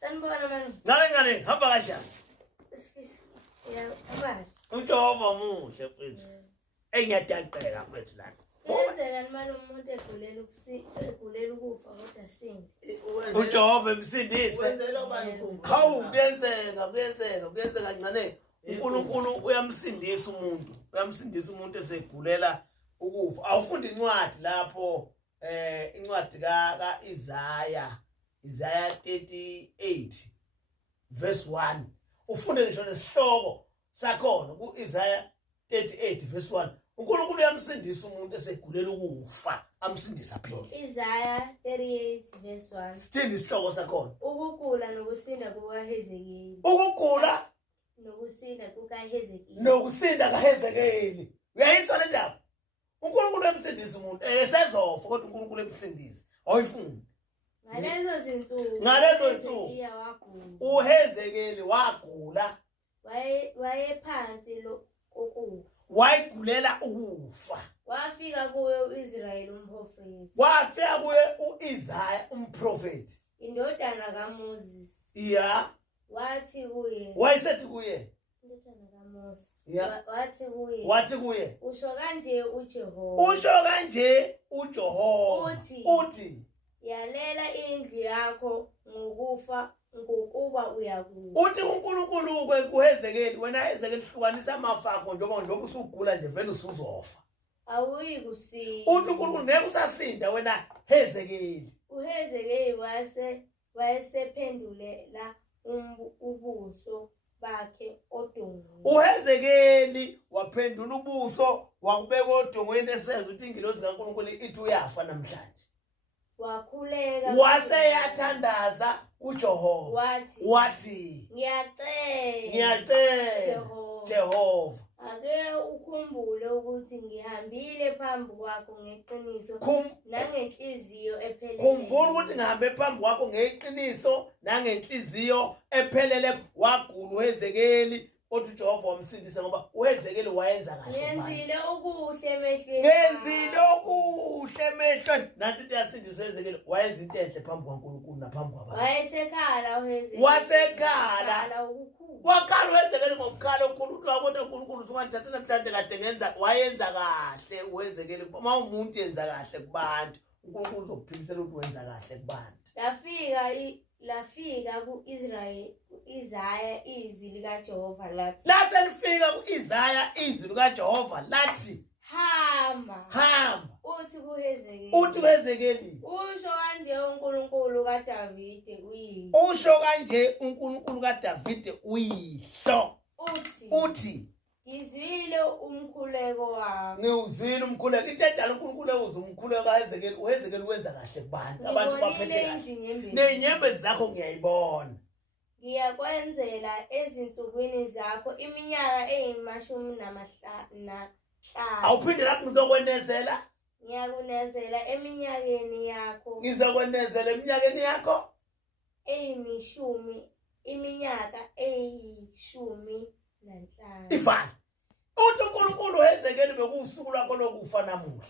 Sanibona mani. Ngale hamba kanjani? Hamba. uJehova muhle mfethu. Engiyadaqeka mfethu lana. Kwenzekani manje umuntu egulela ukufa kodwa sindi. uJehova emsindise. Wenzela ubani khumbulo. Hawu kuyenzeka kancane. uNkulunkulu uyamsindisa umuntu. Uyamsindisa umuntu esegulela ukufa. Awufunda incwadi lapho incwadi ka Isaiah 38 verse 1. Ufunde ngisho nesihloko sakhona ku Isaiah 38 verse 1. uNkulunkulu uyamsindisa umuntu esegulela ukufa, amsindisa phela. Isaiah 38 verse 1. Sithini isihloko sakhona? Ukugula nokusinda kukaHezekeli. Ukugula Nokusinda kukaHezekeli. nokusinda kaHezekeli. Uyayizwa le ndaba? uNkulunkulu uyamsindisa umuntu. Sezofa kodwa uNkulunkulu emsindisa. Awuyifuni? Ngalezo zinsuku Ngalezo zinsuku uHezekeli wagula. Wayephansi kokufa. Wayigulela ukufa. Wafika kuye uIsrayeli umprofeti. Wafika kuye uIsaiah umprofeti. Indodana kaMoses. Yeah. Wathi kuye. Wayesethi kuye. Indodana kaMoses. Yeah. Wathi kuye. Wathi kuye. Usho kanje uJehova. Usho kanje uJehova. Uthi yalela indlu yakho ngokufa ngokuba uyakufa. Uthi uNkulunkulu kuHezekeli, wena Hezekeli hlukanisa amafa akho njengoba usugula nje vele usuzofa. Awuyi kusinda. Uthi uNkulunkulu ngeke usasinda wena Hezekeli. uHezekeli wayesephendulela ubuso bakhe odongweni. uHezekeli waphendula ubuso wakubeka odongweni eseza uthi ingilosi kaNkulunkulu ithi uyafa namhlanje. Wakhuleka waseyathandaza uJehova. Wathi ngiyacela Jehova, ake ukhumbule ukuthi ngihambile phambi kwakho ngeqiniso nangenhliziyo ephelele. khumbula ukuthi ngihambe phambi kwakho ngeqiniso nangenhliziyo ephelele. Wagula uHezekeli kodwa uJehova wamsindisa ngoba uHezekeli wayenza kahle. Ngenzile okuhle emehlweni. Ngenzile okuhle emehlweni. Nathi into yasindisa uHezekeli, wayenza into enhle phambi kwaNkulunkulu naphambi kwabantu. Wayesekhala uHezekeli. Wasekhala. Ukukhulu. Wakhala uHezekeli ngokukhala okukhulu kodwa uNkulunkulu usungathatha namhlanje kade wayenza kahle uHezekeli. Uma umuntu yenza kahle kubantu, uNkulunkulu uzokuphilisela ukuthi wenza kahle kubantu. Lafika ku-Isaiah izwi likaJehova lathi. Lase lifika ku-Isaiah izwi likaJehova lathi hamba. Uthi kuHezekeli. Usho kanje uNkulunkulu kaDavide uyihlo. Uthi ngizwile umkhuleko wakho. Ngiwuzwile umkhuleko. Into edala uNkulunkulu uzwe umkhuleko kaHezekeli. uHezekeli wenza kahle kubantu. Abantu baphethe kahle. Nenyembezi zakho ngiyayibona. Ngiyakwenzela ezinsukwini zakho iminyaka eyi-15. Awuphinde lapho ngizokwenezela. Ngiyakunezela eminyakeni yakho. Ngizokwenezela eminyakeni yakho iminyaka eyi-15. Ifana. Uthi uNkulunkulu uHezekeli bekuwusuku lwakho lokufa namuhla.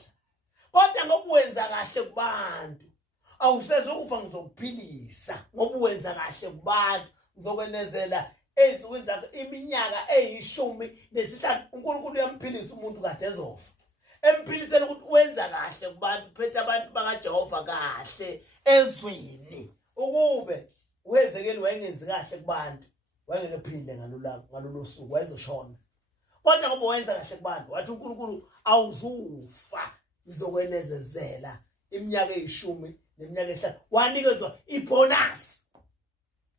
Kodwa ngoba wenza kahle kubantu, awusezokufa ngizokuphilisa. Ngoba wenza kahle kubantu, ngizokwenezela ezinsukwini zakho iminyaka eyi-15. uNkulunkulu uyamphilisa umuntu kade ezofa. Emphilisela ukuthi wenza kahle kubantu, phethe abantu bakaJehova kahle ezweni. Ukube uHezekeli wayengenzi kahle kubantu, wayengeke ephile ngalolo suku, wayezoshona. Kodwa ngoba wenza kahle kubantu, wathi uNkulunkulu awuzufa, ngizokwenezezela iminyaka eyi-10 neminyaka eyi-5. Wanikezwa ibonus.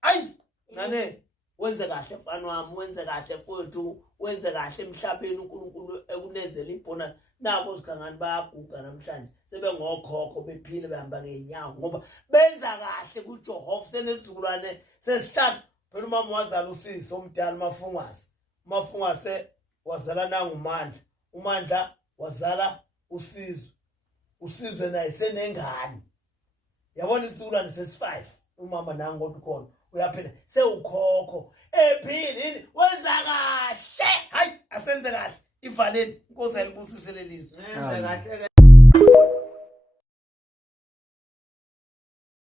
Ayi ngane, wenze kahle mfana wami, wenze kahle mfowethu, wenze kahle emhlabeni. uNkulunkulu ekunezela ibonus. Nabo ozigangani bayaguga namhlanje, sebengokhokho bephile behamba ngeenyawo ngoba benza kahle kuJehova. Senesizukulwane sesihlanu. Phela umama wazala uSisi omdala uMafungwase wazala nanguMandla. uMandla wazala uSizwe naye senengane. Yabona isizukulwane sesi-5. umama nangu kodwa khona uyaphela sewukhokho ephilini wenza kahle. Hayi asenze kahle. Ivaleni inkosi ayibusisele lizwi. Nenza kahle